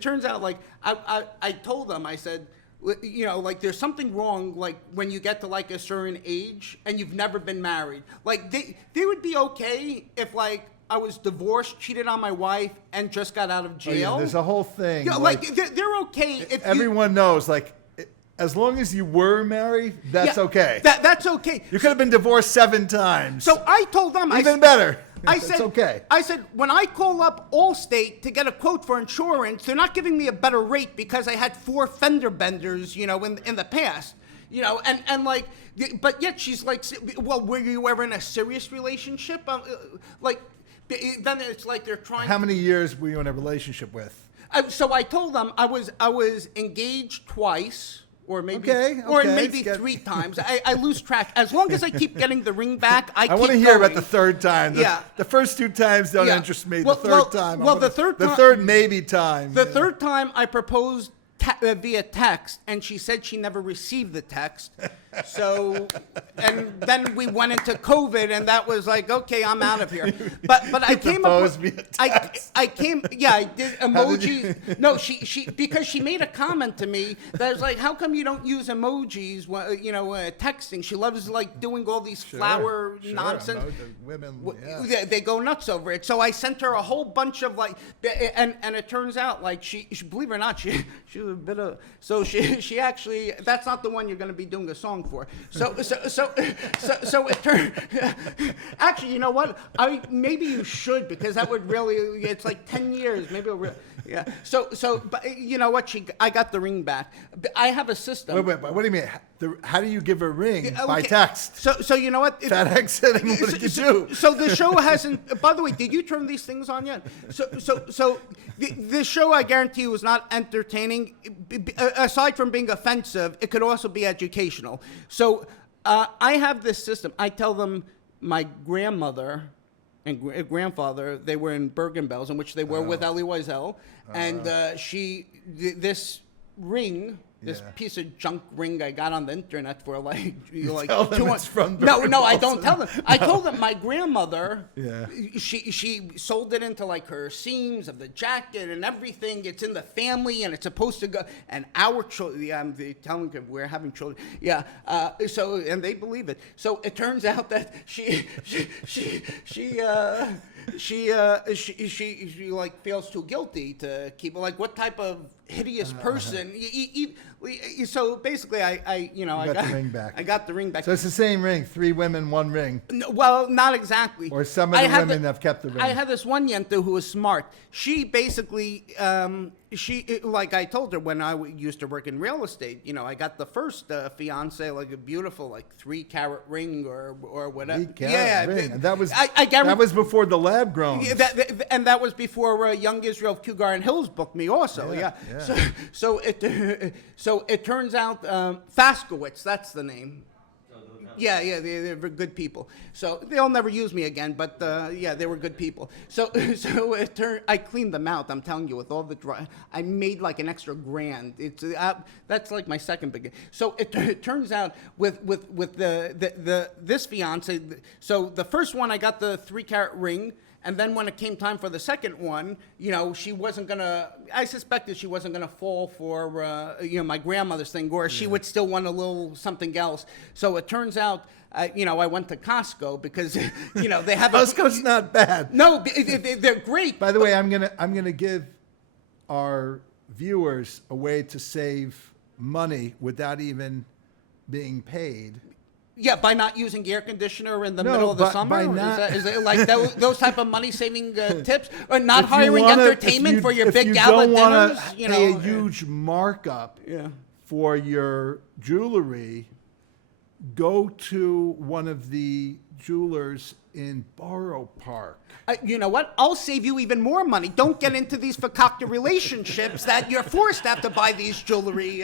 turns out I told them, I said, there's something wrong, when you get to a certain age and you've never been married. They would be okay if I was divorced, cheated on my wife, and just got out of jail. Oh, yeah, there's a whole thing. They're okay if everyone knows, as long as you were married, that's okay. That's okay. You could have been divorced 7 times. So I told them, Even better. I It's said, okay. I said, when I call up Allstate to get a quote for insurance, they're not giving me a better rate because I had 4 fender benders, in the past. But yet she's like, well, were you ever in a serious relationship? Then it's like they're trying. How many years were you in a relationship with? So I told them I was engaged twice. Or maybe, Okay, 3 times. I lose track. As long as I keep getting the ring back, I keep want to hear going. about the 3rd time. The first 2 times don't interest me. The third time. The third maybe time. The 3rd time I proposed via text, and she said she never received the text. So, and then we went into COVID, and that was like, okay, I'm out of here. But I came up with, via text. I did emojis. No, she because she made a comment to me that was like, how come you don't use emojis? Texting. She loves doing all these flower nonsense. Women, They go nuts over it. So I sent her a whole bunch of and it turns out she believe it or not, she was a bit of, so she actually, that's not the one you're going to be doing a song for. So it turned, actually, you know what? Maybe you should, because that would really, it's 10 years, maybe it'll really, yeah. But you know what? I got the ring back. I have a system. Wait, what do you mean? How do you give a ring? By text? So you know what? FedEx it, and what did you do? So the show hasn't. By the way, did you turn these things on yet? So the show, I guarantee you, is not entertaining. Aside from being offensive, it could also be educational. So I have this system. I tell them my grandmother and grandfather, they were in Bergen-Bells, in which they were with Elie Wiesel, and this ring. This piece of junk ring I got on the internet for tell them it's from No, I don't tell them. I told them my grandmother. Yeah. She sold it into her seams of the jacket and everything. It's in the family and it's supposed to go. And our children, I'm telling them we're having children. Yeah. So and they believe it. So it turns out that she feels too guilty to keep what type of hideous person So basically, I You I got the ring back. I got the ring back. So it's the same ring, 3 women, 1 ring. No, well, not exactly. Or some of the women have kept the ring. I had this one yenta who was smart. She basically, like I told her when I used to work in real estate, I got the first fiance, like a beautiful, like 3-carat ring or whatever. 3-carat ring. And that was I guarantee, that was before the lab grown. yeah, and that was before Young Israel of Cougar and Hills booked me also. Yeah, Yeah. yeah. So it turns out Faskowitz, that's the name. Yeah, they're good people. So they'll never use me again, but yeah, they were good people. So it turned. I cleaned them out. I'm telling you, with all the dry, I made like an extra grand. It's that's like my second big. So it turns out with this fiance. So the first one, I got the 3-carat ring. And then when it came time for the second one, she wasn't gonna. I suspected she wasn't gonna fall for my grandmother's thing, or she would still want a little something else. So it turns out, I went to Costco because they have. Costco's not bad. No, they're great. By the way, I'm gonna give our viewers a way to save money without even being paid. Yeah, by not using air conditioner in the No, middle of the by summer? not- Is it like those type of money-saving tips? Or not If you hiring wanna- entertainment for your if big you gala don't wanna dinners? pay a huge markup Yeah. for your jewelry, go to one of the jewelers in Borough Park. You know what? I'll save you even more money. Don't get into these fakakta relationships that you're forced to have to buy these jewelry.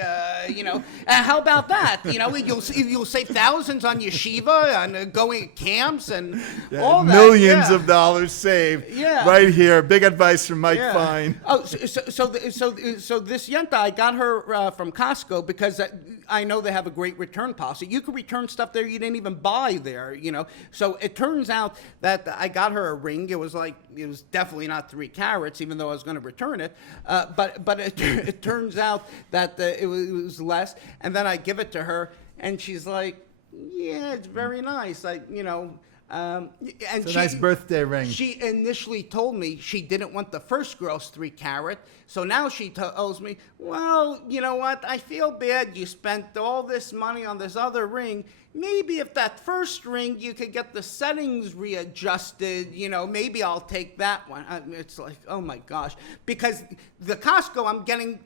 How about that? You'll save thousands on yeshiva and going camps and all that. Millions yeah. of dollars saved. Yeah. Right here. Big advice from Mike Yeah. Fine. Oh, so this yenta, I got her from Costco because I know they have a great return policy. You can return stuff there you didn't even buy there. So it turns out that I got her a ring. It was definitely not 3 carats, even though I was going to return it. But it turns out that it was less. And then I give it to her, and she's like, "Yeah, it's very nice." And It's a nice birthday ring. She initially told me she didn't want the first girl's 3-carat. So now she tells me, well, you know what? I feel bad. You spent all this money on this other ring. Maybe if that first ring, you could get the settings readjusted, maybe I'll take that one. It's like, oh my gosh. Because the Costco, I'm getting,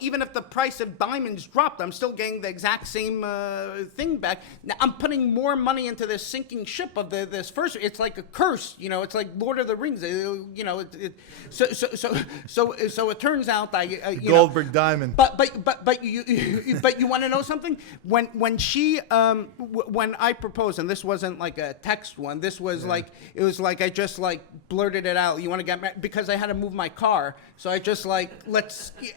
even if the price of diamonds dropped, I'm still getting the exact same thing back. Now, I'm putting more money into this sinking ship of this first. It's like a curse, it's like Lord of the Rings. So it turns out Goldberg diamond. But you want to know something? When she when I proposed, and this wasn't like a text one, this was like it was like I just like blurted it out. You want to get married? Because I had to move my car, so I just like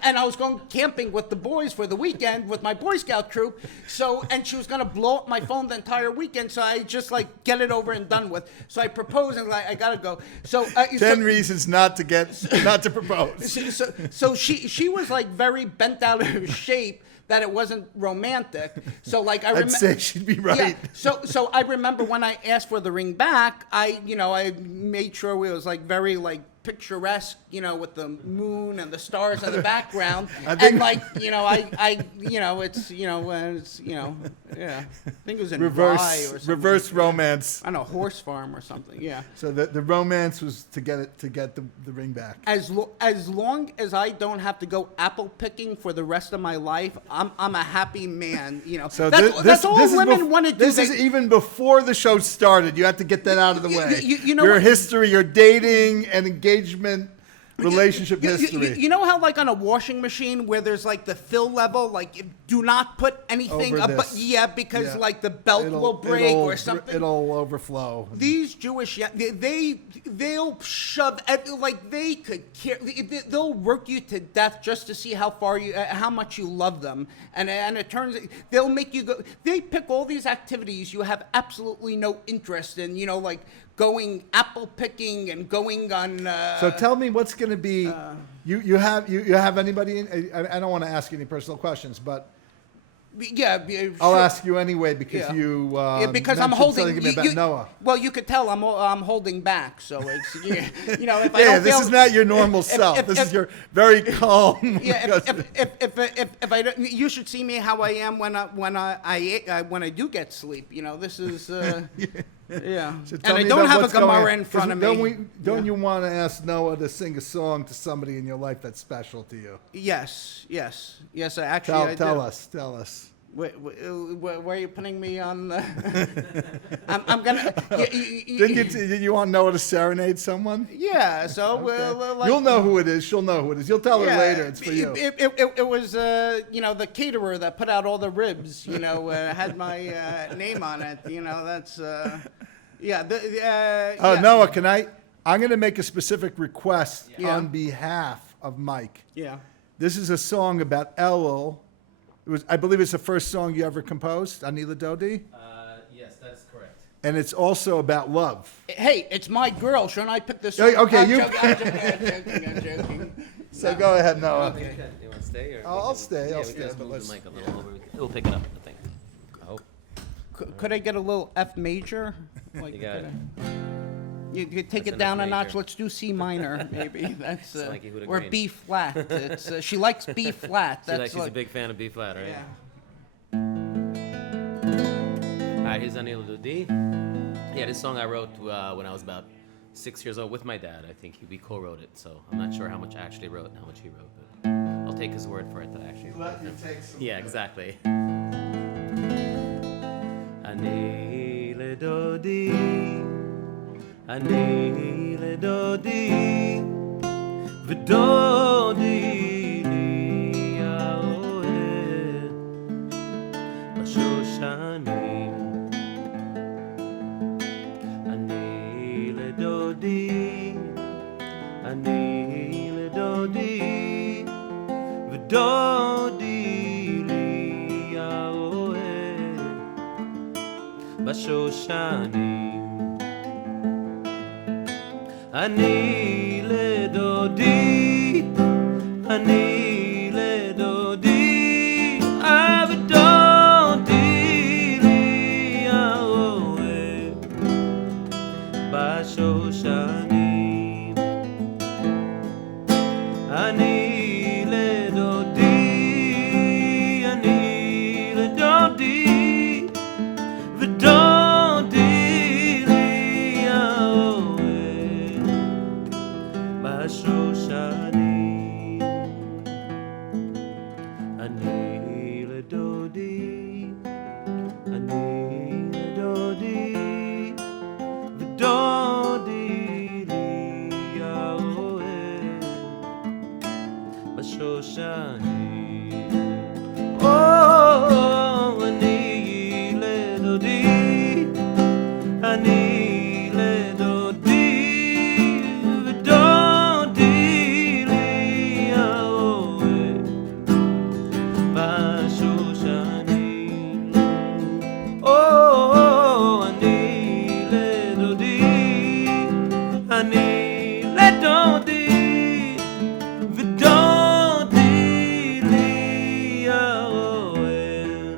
and I was going camping with the boys for the weekend with my Boy Scout troop. So and she was gonna blow up my phone the entire weekend, so I just like get it over and done with. So I proposed and I gotta go. So 10 reasons not to propose. So she was like very bent out of shape that it wasn't romantic. So like I'd say she'd be right. Yeah. So I remember when I asked for the ring back, I made sure it was like very like picturesque, with the moon and the stars in the background. And like, I think it was in Rye or something. Reverse romance. I don't know, horse farm or something. Yeah. So the romance was to get the ring back. As long as I don't have to go apple picking for the rest of my life, I'm a happy man. So that's all women want to do. This is even before the show started. You have to get that out of the way. Your what? history, your dating and engagement, relationship history. You know how like on a washing machine where there's like the fill level, like do not put anything Over up, this. because like the belt will break or something. It'll overflow. These Jewish, they'll shove, like they could care. They'll work you to death just to see how much you love them. And it turns, they'll make you go. They pick all these activities you have absolutely no interest in. Like going apple picking and going on. So tell me what's going to be. You have anybody? I don't want to ask you any personal questions, but I'll sure. ask you anyway because Yeah. you Because I'm mentioned holding. something to me about Noah. Well, you could tell I'm holding back, so it's you know if I Yeah, don't this feel, is not your normal self. This is your very calm. Yeah, if I don't, you should see me how I am when I do get sleep. You know, this is yeah. So And tell I me don't about have a what's going Gemara on. in front of 'Cause me. Don't you want to ask Noah to sing a song to somebody in your life that's special to you? Yes. I actually Tell do. us. Where are you putting me on? I'm gonna. Did you want Noah to serenade someone? Yeah. So Okay. like, You'll know who it is. She'll know who it is. You'll tell her later. It's for you. It was you know, the caterer that put out all the ribs. You know, had my name on it. You know, that's yeah. Yeah. Noah, I'm going to make a specific request Yeah. on behalf of Mike. Yeah. This is a song about Elul. I believe it's the first song you ever composed, Anila Dodi, Yes, that's correct. and it's also about love. Hey, it's my girl. Shouldn't I pick this? Yeah, up? okay, I'm you- joking. I'm joking. So go ahead, Noah. Okay. You want to stay? Or I'll stay, Yeah, I'll we stay, can just but move let's- the mic a little over. We'll pick it up, I think. I hope. Could I get a little F major? Like, You got it. You take That's it an down F a notch. major. Let's do C minor, maybe. That's Sound like you would or agree. B flat. It's she likes B flat. That's She's a big fan of B flat, right? yeah. All right, here's Anil Dudi. Yeah, this song I wrote when I was about 6 years old with my dad. I think we co-wrote it, so I'm not sure how much I actually wrote and how much he wrote, but I'll take his word for it that I actually wrote it. Yeah, exactly. Anil Dodi, Anil Dodi, V'Dodi li Yaoeh, B'Shoshanim. אני לדודי, אני לדודי, ודודי לי האוהב בשושנים. אני לדודי, אני לדודי, ודודי לי האוהב בשושנים. אני לדודי, אני לדודי, ודודי לי האוהב בשושנים. אני לדודי, אני לדודי, ודודי לי האוהב בשושנים. אני לדודי, אני לדודי, ודודי לי האוהב בשושנים. אני לדודי, אני לדודי, ודודי לי האוהב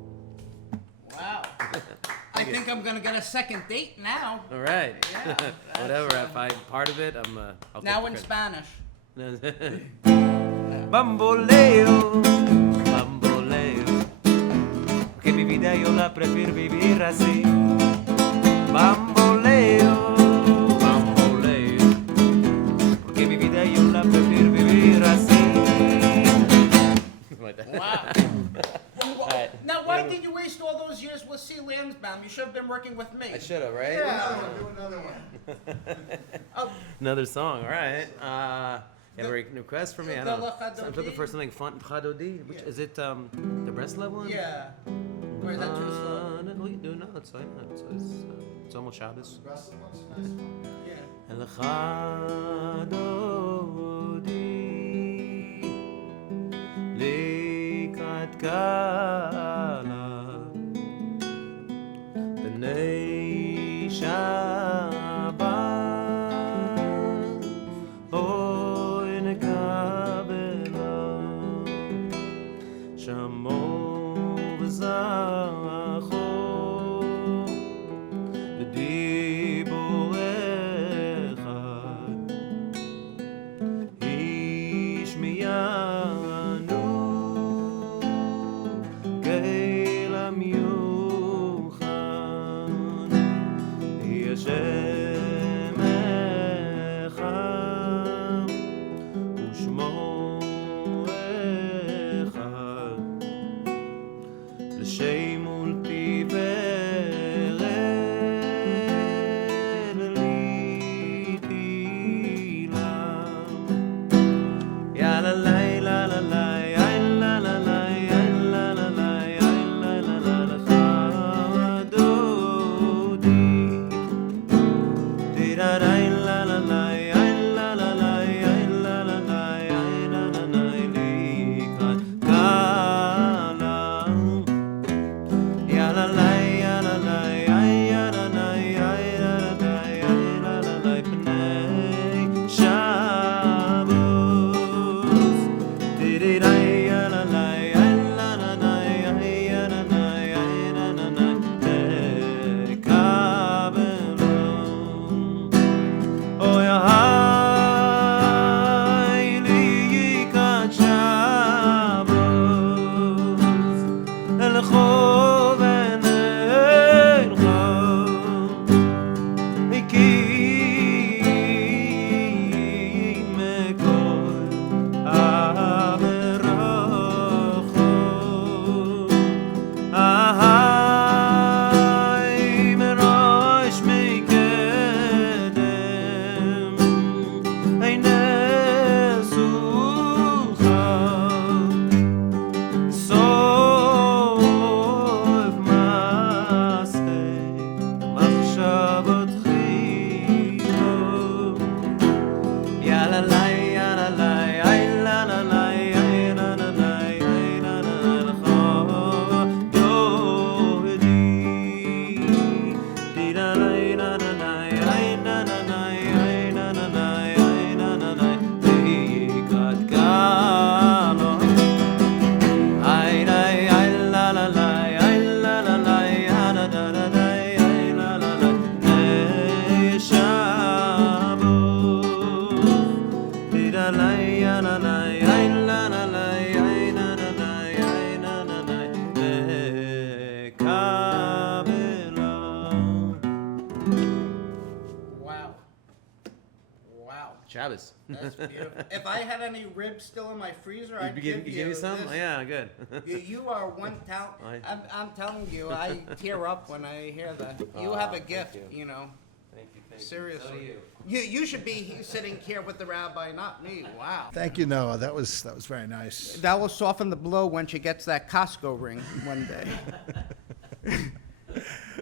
בשושנים. Wow. I think I'm gonna get a second date now. All right. Yeah, Whatever. If I'm part of it, I'll Now take in the Spanish. credit. Bamboleo, bamboleo, porque mi vida yo la prefiero vivir así. Bamboleo, bamboleo, porque mi vida yo la prefiero vivir así. Like that. Wow. right. Now, why did you waste all those years with C. Lansbaum? You should have been working with me. I should have, right? Yeah. Do another one. Another song, all right. You have a request for me? I the don't know. Lachadodi? I'm looking for something fun. Chadodi? Which Yeah. is it? The Breslev one? Yeah. Or is that too slow? No, we do no. It's fine. It's almost Shabbos. Yeah. El Chadodi Likat Kala B'nei Shabbat Oh Shabbos. That's beautiful. If I had any ribs still in my freezer, I'd give you some? this. Oh, yeah, good. You are one talent. I'm telling you, I tear up when I hear that. You have a gift, you know. Thank you. Seriously. So do you. You should be sitting here with the rabbi, not me. Wow. Thank you, Noah. That was very nice. That will soften the blow when she gets that Costco ring one day.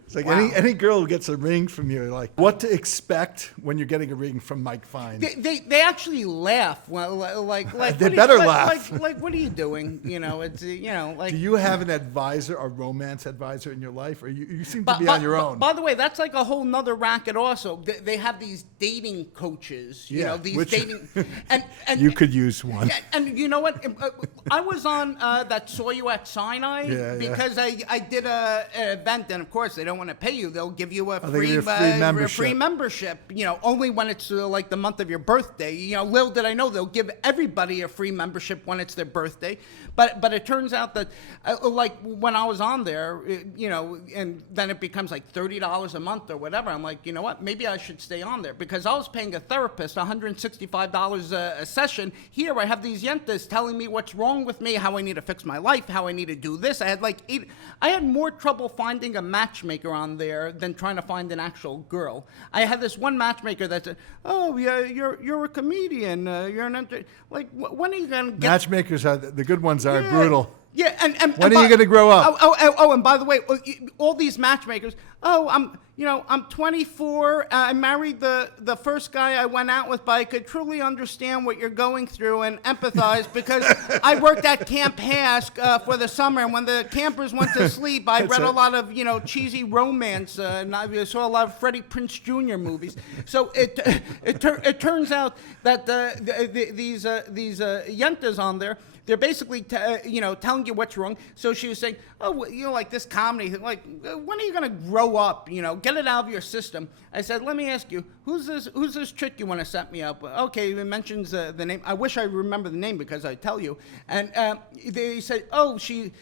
It's like Wow. any girl who gets a ring from you, like what to expect when you're getting a ring from Mike Fine. They actually laugh. Well, like They what are better you, laugh. Like what are you doing? You know, it's like. Do you have an advisor, a romance advisor in your life, or you seem to be on your own? By the way, that's like a whole nother racket. Also, they have these dating coaches. You Yeah, know, these which- dating, and You could use one. Yeah, and you know what? I was on that Saw You at Sinai Yeah, yeah. because I did an event, and of course they don't want to pay you. They'll give you a they free, give you a free membership. free membership. You know, only when it's like the month of your birthday. You know, little did I know they'll give everybody a free membership when it's their birthday. But it turns out that like when I was on there, you know, and then it becomes like $30 a month or whatever. I'm like, you know what? Maybe I should stay on there because I was paying a therapist $165 a session. Here I have these yentas telling me what's wrong with me, how I need to fix my life, how I need to do this. I had more trouble finding a matchmaker on there than trying to find an actual girl. I had this one matchmaker that said, "Oh, yeah, you're a comedian. You're an like when are you gonna get?" Matchmakers are the good ones are Yeah. brutal. Yeah, and When are you gonna grow up? Oh, and by the way, all these matchmakers. Oh, I'm 24. I married the first guy I went out with, but I could truly understand what you're going through and empathize because I worked at Camp Hask for the summer, and when the campers went to sleep, I read a lot of cheesy romance, and I saw a lot of Freddie Prinze Jr. movies. So it turns out that these yentas on there. They're basically, telling you what's wrong. So she was saying, "Oh, well, like this comedy thing. Like, when are you gonna grow up? You know, get it out of your system." I said, "Let me ask you, who's this chick you want to set me up with?" Okay, it mentions the name. I wish I remember the name because I tell you. And they said, "Oh, she,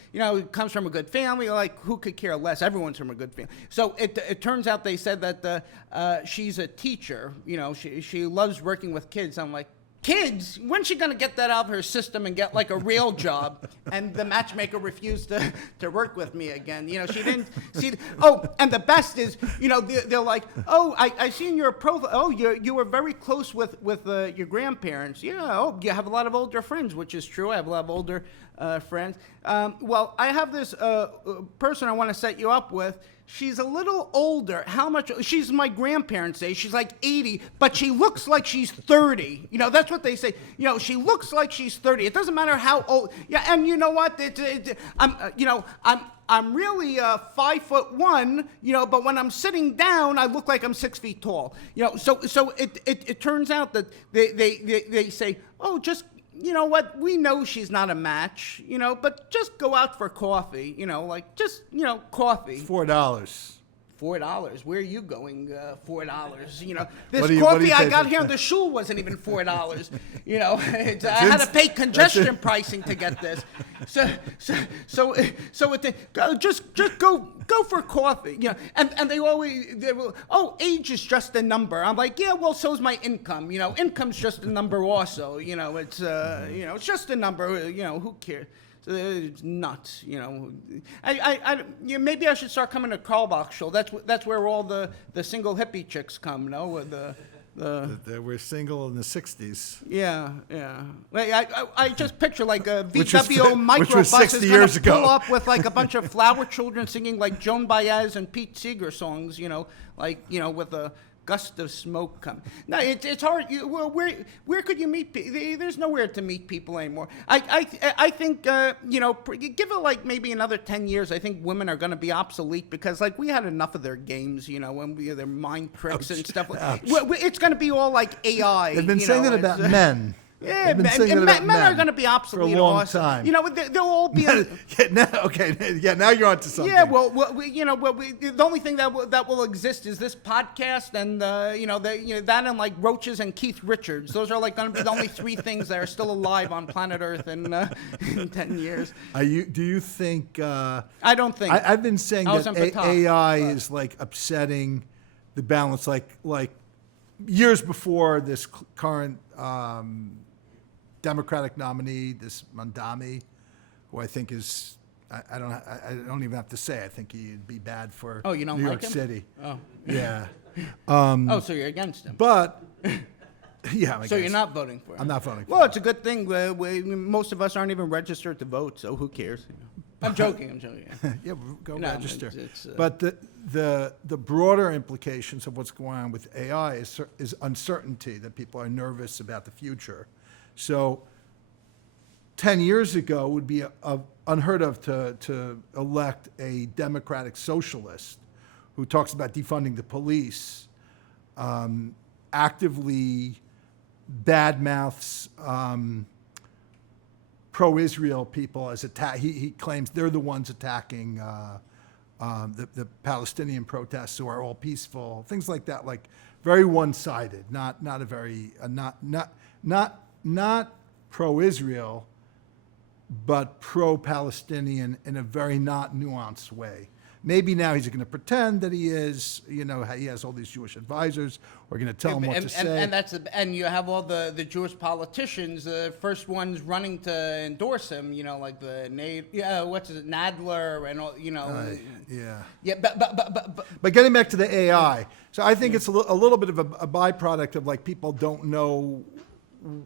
comes from a good family." Like, who could care less? Everyone's from a good family. So it turns out they said that she's a teacher. You know, she loves working with kids. I'm like, kids? When's she gonna get that out of her system and get like a real job? And the matchmaker refused to work with me again. You know, she didn't see. Oh, and the best is, they're like, "Oh, I seen your profile. Oh, you were very close with your grandparents. Yeah. Oh, you have a lot of older friends," which is true. I have a lot of older friends. Well, I have this person I want to set you up with. She's a little older. How much? She's my grandparents' age. She's like 80, but she looks like she's 30. That's what they say. She looks like she's 30. It doesn't matter how old. Yeah, and you know what? I'm really 5'1", but when I'm sitting down, I look like I'm 6 feet tall. So it turns out that they say, "Oh, just." You know what? We know she's not a match, but just go out for coffee, coffee. $4. $4. Where are you going? $4. This What do you coffee I pay got for- here in the shul wasn't even $4. I had to pay congestion pricing to get this. So just go for coffee. And they will. Oh, age is just a number. I'm like, yeah. Well, so's my income. Income's just a number also. It's just a number. Who cares? So it's nuts, maybe I should start coming to Karlbach show. That's where all the single hippie chicks come, with They were single in the 60s. Yeah. Like, I just picture like a Which was VW which was microbus 60 is gonna years ago. pull up with like a bunch of flower children singing like Joan Baez and Pete Seeger songs, with a gust of smoke coming. No, it's hard. Where could you meet people? There's nowhere to meet people anymore. I think give it like maybe another 10 years. I think women are going to be obsolete because like we had enough of their games. When their mind tricks and stuff. It's going to be all like AI. They've been saying that about men. Yeah, They've been saying that about men are going to be obsolete for a long also. time. They'll all be. Now you're onto something. Yeah, the only thing that will exist is this podcast and that and like roaches and Keith Richards. Those are like going to be the only three things that are still alive on planet Earth in 10 years. Do you think? I don't think. I've been saying I was that on Patah, AI is like upsetting the balance. Like years before this current Democratic nominee, this Mandami, who I think is, I don't even have to say, I think he'd be bad for Oh, you don't New like York him? City. Oh. Yeah. Oh, so you're against him. But, yeah, I So you're guess. not voting for him. I'm not voting for Well, him. it's a good thing. Most of us aren't even registered to vote, so who cares? I'm joking. I'm joking. Yeah, go No, register. it's, But the broader implications of what's going on with AI is uncertainty, that people are nervous about the future. So 10 years ago would be unheard of to elect a democratic socialist who talks about defunding the police, actively badmouths pro-Israel people as he claims they're the ones attacking the Palestinian protests who are all peaceful, things like that, like very one-sided, not a very not pro-Israel, but pro-Palestinian in a very not nuanced way. Maybe now he's going to pretend that he is, he has all these Jewish advisors. We're going to tell him what to say. And you have all the Jewish politicians, the first ones running to endorse him, like the Nadler and all, Yeah. Yeah, but But getting back to the AI, so I think it's a little bit of a byproduct of like people don't know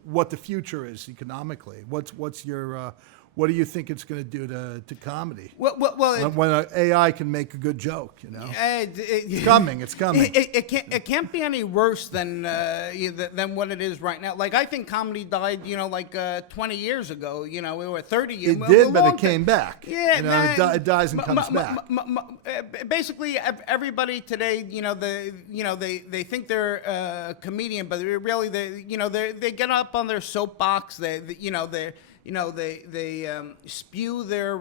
what the future is economically. What's your what do you think it's going to do to comedy? well, When AI can make a good joke, it's coming. It's coming. It can't be any worse than what it is right now. Like I think comedy died, 20 years ago, or 30 years. It did, but it came back. Yeah, it dies and comes back. Basically, everybody today, they think they're a comedian, but really, they get up on their soapbox. They spew their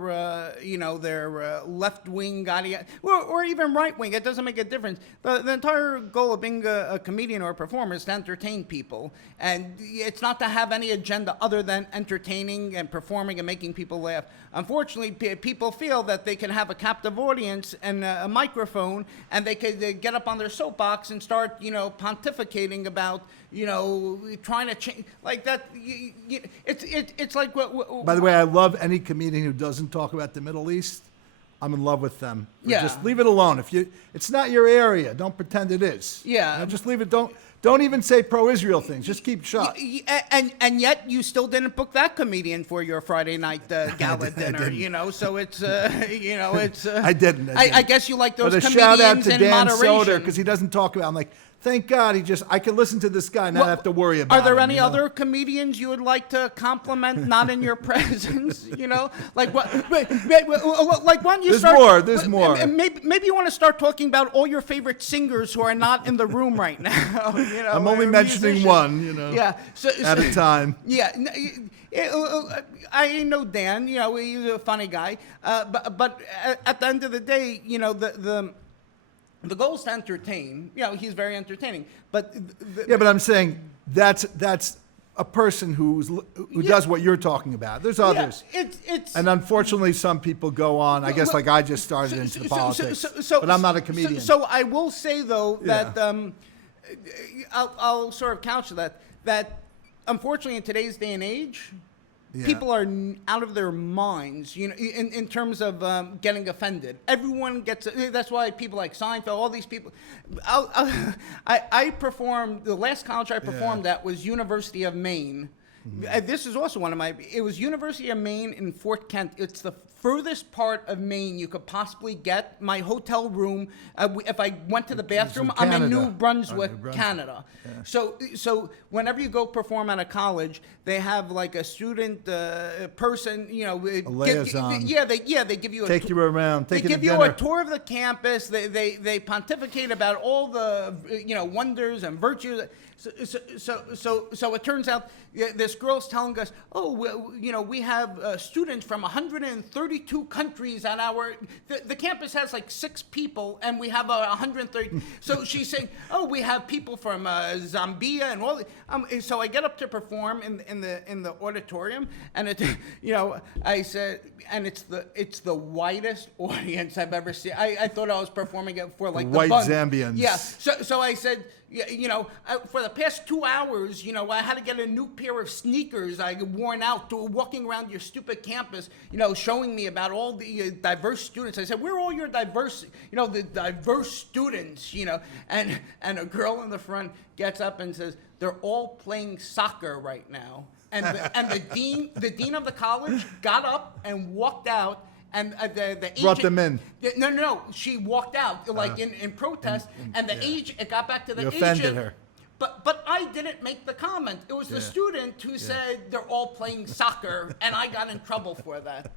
left wing idea, or even right wing. It doesn't make a difference. The entire goal of being a comedian or a performer is to entertain people, and it's not to have any agenda other than entertaining and performing and making people laugh. Unfortunately, people feel that they can have a captive audience and a microphone, and they could get up on their soapbox and start, pontificating about, trying to change like that. It's like what. By the way, I love any comedian who doesn't talk about the Middle East. I'm in love with them. Yeah. Just leave it alone. It's not your area. Don't pretend it is. Yeah. Just leave it. Don't even say pro-Israel things. Just keep shut. And yet you still didn't book that comedian for your Friday night gala dinner, So it's it's. I didn't. I guess you like those but a comedians shout out to in Dan Soder moderation. because he doesn't talk about. I'm like, thank God I can listen to this guy and not have to worry about. Are there him, any other comedians you would like to compliment, not in your presence? Like what? Like when you start. There's more. Maybe you want to start talking about all your favorite singers who are not in the room right now. I'm only mentioning one. Yeah. At a time. Yeah. I know Dan. He's a funny guy. But at the end of the day, the goal is to entertain. He's very entertaining. But but I'm saying that's a person who does what you're talking about. There's others. It's and unfortunately, some people go on. I guess like I just started into the politics, but I'm not a comedian. So I will say though that I'll sort of couch that unfortunately in today's day and age. Yeah. People are out of their minds, in terms of getting offended. Everyone gets. That's why people like Seinfeld, all these people. I performed the last college I performed at was University of Maine. Mm-hmm. This is also one of my. It was University of Maine in Fort Kent. It's the furthest part of Maine you could possibly get. My hotel room. If I went to the bathroom, I'm in New Brunswick, Canada. Yeah. So whenever you go perform at a college, they have like a student person. A liaison. They give you you around. They give you a tour of the campus. They pontificate about all the wonders and virtues. So it turns out this girl's telling us, we have students from 130 32 countries on the campus has like 6 people, and we have 130. So she's saying, oh, we have people from Zambia and all. So I get up to perform in the auditorium, and I said, and it's the whitest audience I've ever seen. I thought I was performing it for like White the Bund. Zambians. Yeah. So I said, for the past 2 hours, I had to get a new pair of sneakers. I worn out walking around your stupid campus, showing me about all the diverse students. I said, where are all your diverse, the diverse students, and a girl in the front gets up and says, they're all playing soccer right now. And the dean of the college got up and walked out. And the agent brought them in. No. She walked out in protest, and the agent. It got back to the agent. You offended her. But I didn't make the comment. It was the student who said they're all playing soccer, and I got in trouble for that.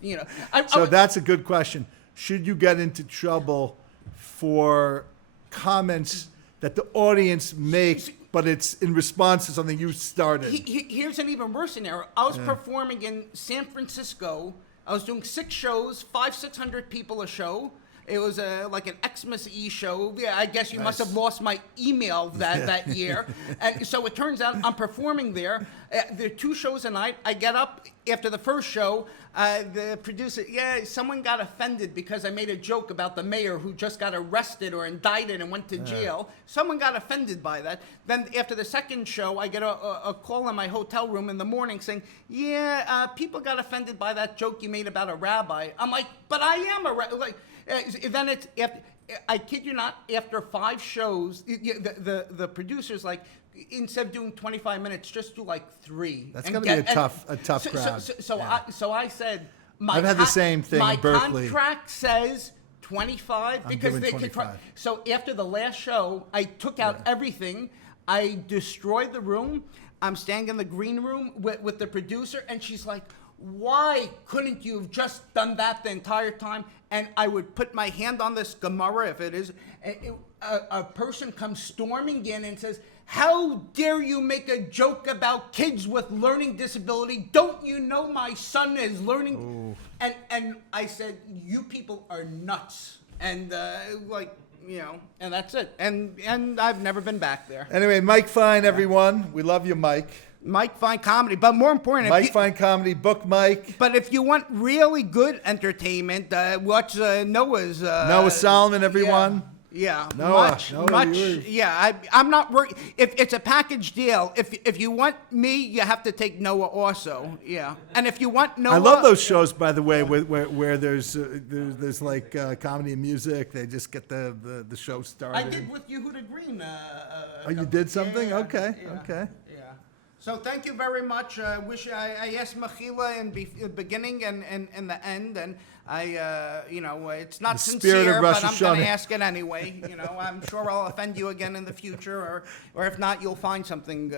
That's a good question. Should you get into trouble for comments that the audience makes, but it's in response to something you started? Here's an even worse scenario. I was performing in San Francisco. I was doing 6 shows, 500-600 people a show. It was like an Xmas Eve show. Yeah, I guess you must have lost my email that year. And so it turns out I'm performing there. There are 2 shows a night. I get up after the first show. The producer, someone got offended because I made a joke about the mayor who just got arrested or indicted and went to jail. Someone got offended by that. Then after the second show, I get a call in my hotel room in the morning saying, people got offended by that joke you made about a rabbi. I'm like, but I am a rabbi. Then it's after, I kid you not, after 5 shows, the producer's like, instead of doing 25 minutes, just do like 3. That's going to be a tough crowd. So I said, I've had the same thing in Berkeley. My contract says 25 because they 25. So after the last show, I took out everything. I destroyed the room. I'm standing in the green room with the producer, and she's like, why couldn't you have just done that the entire time? And I would put my hand on this Gemara, if it is, a person comes storming in and says, how dare you make a joke about kids with learning disability? Don't you know my son is learning? And I said, you people are nuts. And and that's it. And I've never been back there. Anyway, Mike Fine, everyone. We love you, Mike. Mike Fine Comedy, but more important, Mike Fine Comedy, book Mike. But if you want really good entertainment, watch Noah's. Noah Solomon, everyone. Yeah, Noah, much. Yeah, I'm not worried. If it's a package deal, if you want me, you have to take Noah also. Yeah, and if you want Noah, I love those shows, by the way, where there's like comedy and music. They just get the show started. I did with Yehuda Green. You did something? Yeah, okay. Yeah. So thank you very much. I asked Mechila in the beginning and in the end, and it's not sincere, but I'm going to ask it anyway. I'm sure I'll offend you again in the future, or if not, you'll find something.